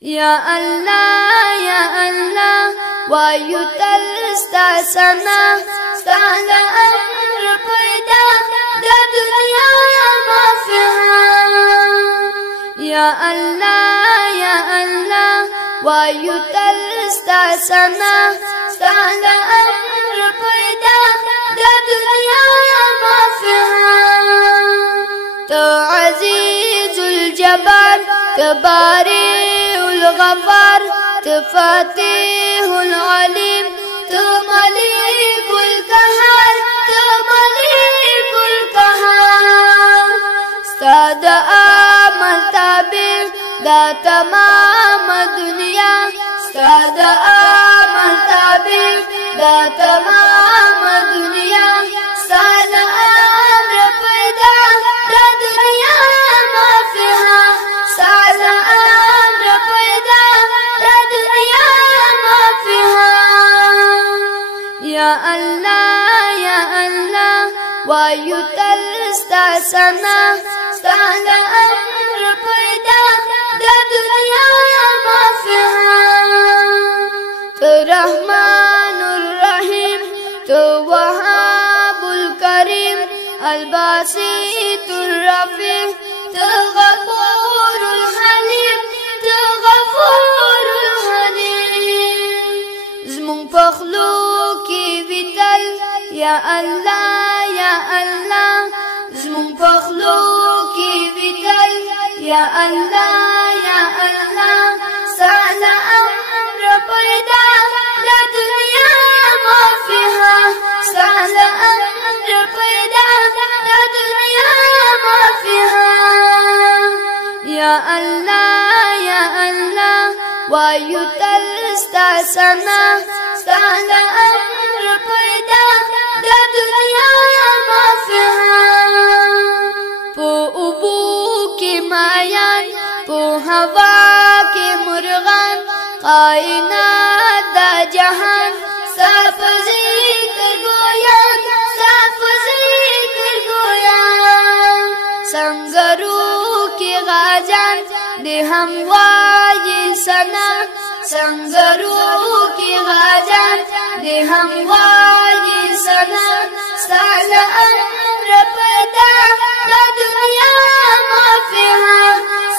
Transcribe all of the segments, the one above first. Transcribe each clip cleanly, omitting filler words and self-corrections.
یا الله وایو تل ستا سنا ستا له امر پیدا د دنیا مافها یا الله وایو تل ستا سنا ستا له امر پیدا د دنیا مافها تو عزیز الجبار تبارئ الغفار تفاتح العليم تملك القهار تملك القهار استاد عمل تابع دا تمام دنیا استاد عمل تابع دا تمام دنیا استاد امر پیدا دا دنیا مافها استاد امر پیدا دا دنیا مافها یا الله وایو تل ستا سنا ستا له امر پیدا دا دنیا مافها تو رحمان الرحیم تو وهاب الکریم الباسط الرفیع تو غفور الحلیم تو غفور الحلیم زمون پخلو کی ویتل یا الله زمون پخلو کی ویتل یا الله سالا امر پیدا د دنیا مافها سالا امر پیدا د دنیا مافها یا الله وایو تل ستا سنا ستا له امر پیدا د دنیا مافها پو ابو کی مایان پو هوا کی مرغان کائنات دا جهان صاف ذکر گویان صاف ذکر گویان سنگرو کی غاجان دی هم وای سنا سنگرو کی غاجان دی هم وای سنا سال امر پیدا د دنیا مافها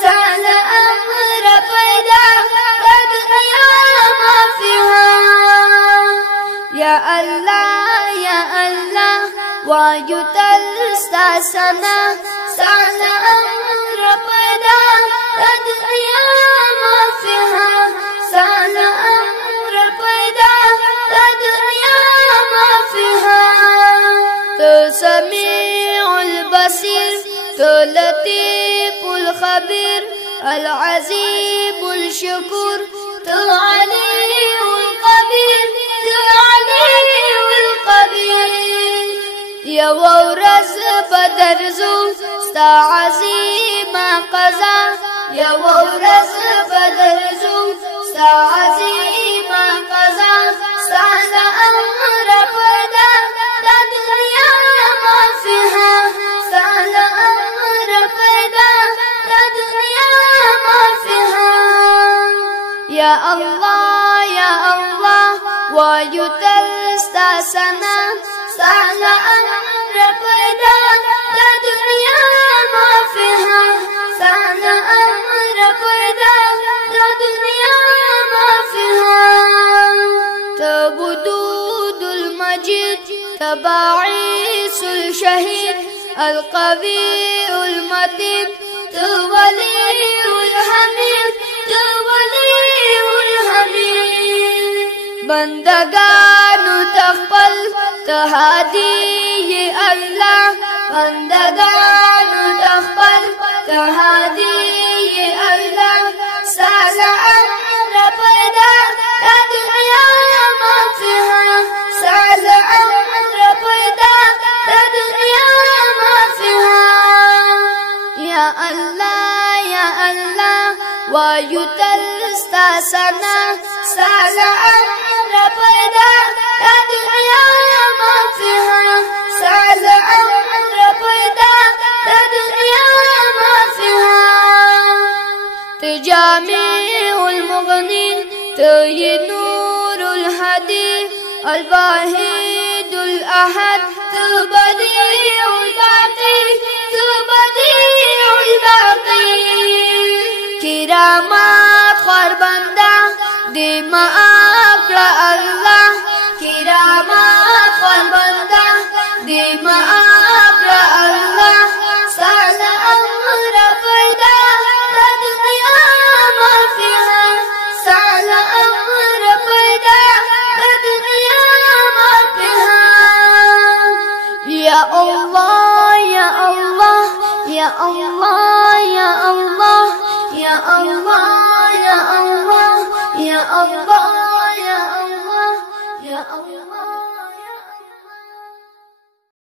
سال امر پیدا د دنیا مافها یا الله وایو تل ستا سنا سال امر پیدا د دنیا مافها سال امر پیدا د دنیا مافها تو سمیع البصیر تو لطیف الخبیر العزیز الشکور تو علی القبیر تو علی القبیر یو ورځ بدرزو ستا عظیم قضا یو ورځ بدرزو ستا عظیم قضا ستا له امر پیدا د دنیا مافها ستا له امر پیدا د دنیا مافها یا الله وایو تل ستا سنا ستا له امر پیدا د دنیا مافها ستا له امر پیدا د دنیا مافها تبدود المجيد تباعث الشهيد القوي المتين تولي الحميد تولي الحميد بندگانو تخپل تهادی الله بندگانو تخپل تهادی الله سالا امر پیدا د دنیا مافها سالا امر پیدا د دنیا مافها یا الله وایو تل ستا سنا سالا امر پیدا د دنیا مافها سالا امر پیدا د دنیا مافها تجامع المغني تي نور الهدي الواحد الأحد تبديع الباقي تبديع الباقي کرامات خور بندا دی ما اکڑا اللہ کرامات خور بندا دی ما اکڑا اللہ سال امر پیدا دنیا ما فیها سال امر پیدا دنیا ما فیها یا اللہ یا اللہ یا اللہ یا اللہ یا اللہ یا اللہ یا اللہ یا اللہ یا اللہ